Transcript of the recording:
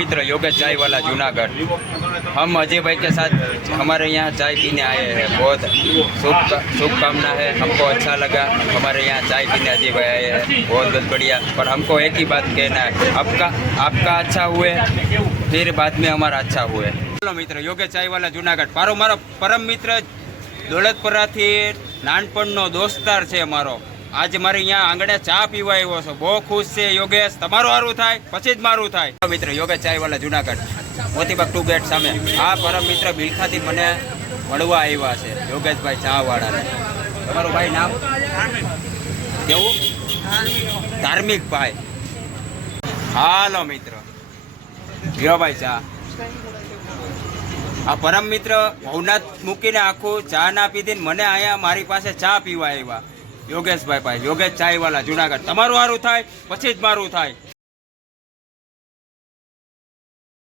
मित्र योगेश चाय वाला जूनागढ़। हम अजय भाई के साथ हमारे यहाँ चाय पीने आए हैं। बहुत शुभकामना है, हमको अच्छा लगा। हमारे यहाँ चाय पीने अजय भाई आए हैं, बहुत बढ़िया। पर हमको एक ही बात कहना है, आपका अच्छा हुए फिर बाद में हमारा अच्छा हुए। हेलो मित्र योगेश चाय वाला जूनागढ़ पारो मारो परम मित्र दौलतपुरा थी नानपणनो दोस्तार है मारो। आज मारे यहाँ आंगणे चा पीवा आव्यो छो, बहुत खुश से योगेश। तमारो हारू थाय पछी ज मारू थाय। मित्र योगेश चाय वाला जूनागढ़ मोतीबाग 2 गेट सामे आ परम मित्र बिलखाथी मने मळवा आव्या छे योगेश भाई चा वाळा। तमारो भाई नाम केवुं? धार्मिक भाई। हालो मित्र લ્યો ભાઈ ચા। આ પરમ મિત્ર ભવનાથ મૂકીને આખું ચા ના પીધી મને અહીંયા મારી પાસે ચા પીવા આવ્યા યોગેશભાઈ પાસે। યોગેશ ચાય વાલા જુનાગઢ। તમારું સારું થાય પછી જ મારું થાય।